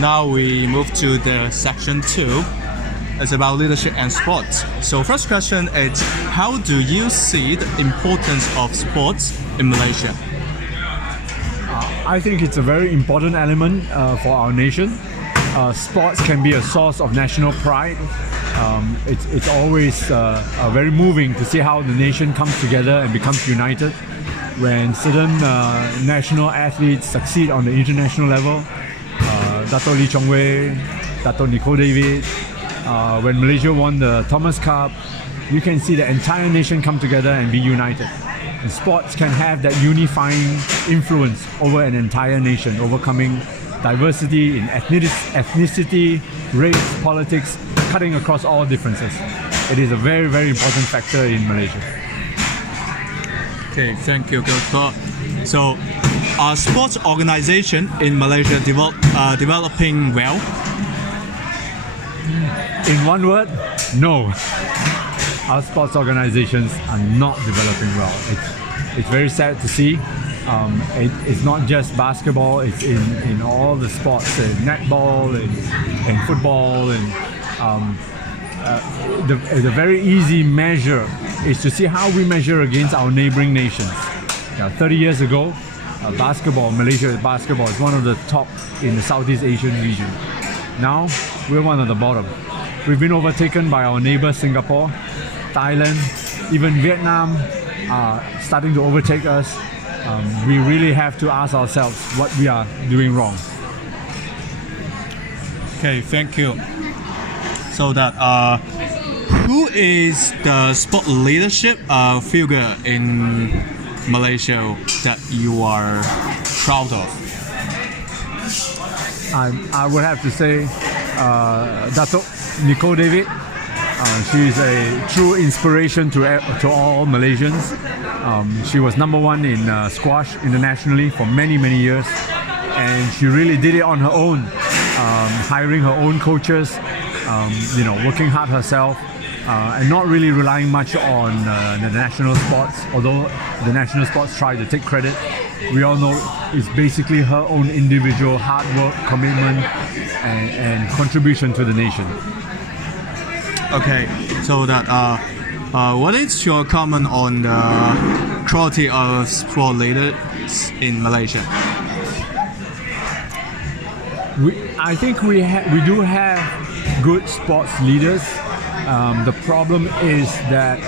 now we move to the section 2. It's about leadership and sports. So first question is, how do you see the importance of sports in Malaysia? I think it's a very important element for our nation. Sports can be a source of national pride. It's always very moving to see how the nation comes together and becomes united. When certain national athletes succeed on the international level, Dato Lee Chong Wei, Dato Nicole David, when Malaysia won the Thomas Cup, you can see the entire nation come together and be united. And sports can have that unifying influence over an entire nation, overcoming diversity in ethnicity, race, politics, cutting across all differences. It is a very, very important factor in Malaysia. Okay, thank you, Coach. So, are sports organization in Malaysia developing well? In one word, no. Our sports organizations are not developing well. It's very sad to see. It's not just basketball, it's in all the sports, netball and football. And the very easy measure is to see how we measure against our neighboring nations. 30 years ago, Malaysia basketball is one of the top in the Southeast Asian region. Now, we're one of the bottom. We've been overtaken by our neighbor Singapore, Thailand, even Vietnam are starting to overtake us. We really have to ask ourselves what we are doing wrong. Okay, thank you. So that who is the sport leadership figure in Malaysia that you are proud of? I would have to say Dato Nicole David. She's a true inspiration to all Malaysians. She was number one in squash internationally for many, many years, and she really did it on her own, hiring her own coaches, working hard herself, and not really relying much on the national sports. Although the national sports try to take credit, we all know it's basically her own individual hard work, commitment, and contribution to the nation. Okay, so that what is your comment on the quality of sport leaders in Malaysia? I think we do have good sports leaders. The problem is that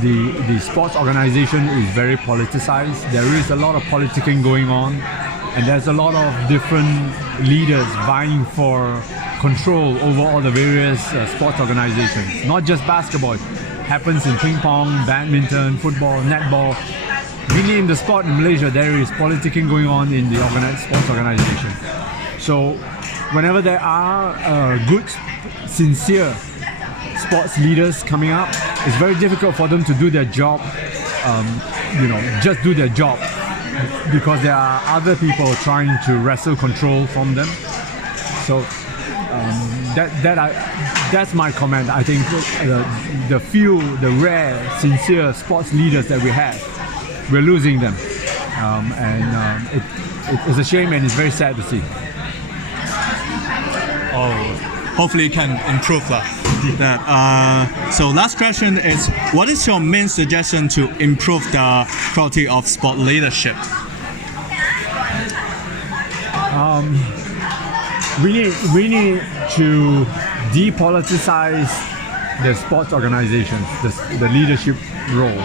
the sports organization is very politicized. There is a lot of politicking going on, and there's a lot of different leaders vying for control over all the various sports organizations. Not just basketball, it happens in ping pong, badminton, football, netball. You name the sport in Malaysia, there is politicking going on in the sports organization. So whenever there are good, sincere sports leaders coming up, it's very difficult for them to do their job, just do their job, because there are other people trying to wrestle control from them. So that's my comment. I think the rare, sincere sports leaders that we have, we're losing them, it's a shame and it's very sad to see. Hopefully you can improve that. So last question is, what is your main suggestion to improve the quality of sport leadership? We need to depoliticize the sports organizations, the leadership role.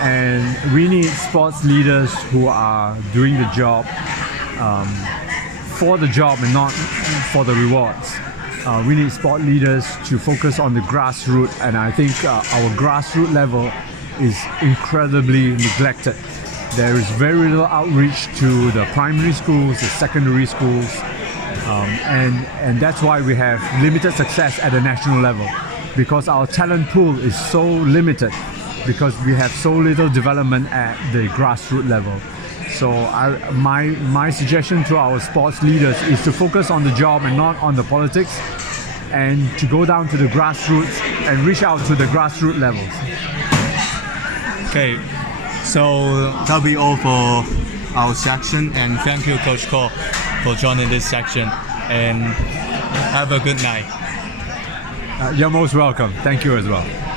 And we need sports leaders who are doing the job for the job and not for the rewards. We need sport leaders to focus on the grassroots, and I think our grassroots level is incredibly neglected. There is very little outreach to the primary schools, the secondary schools, and that's why we have limited success at the national level, because our talent pool is so limited, because we have so little development at the grassroots level. So my suggestion to our sports leaders is to focus on the job and not on the politics, and to go down to the grassroots and reach out to the grassroots levels. Okay, so that'll be all for our section, and thank you, Coach Cole. for joining this section, and have a good night. You're most welcome. Thank you as well.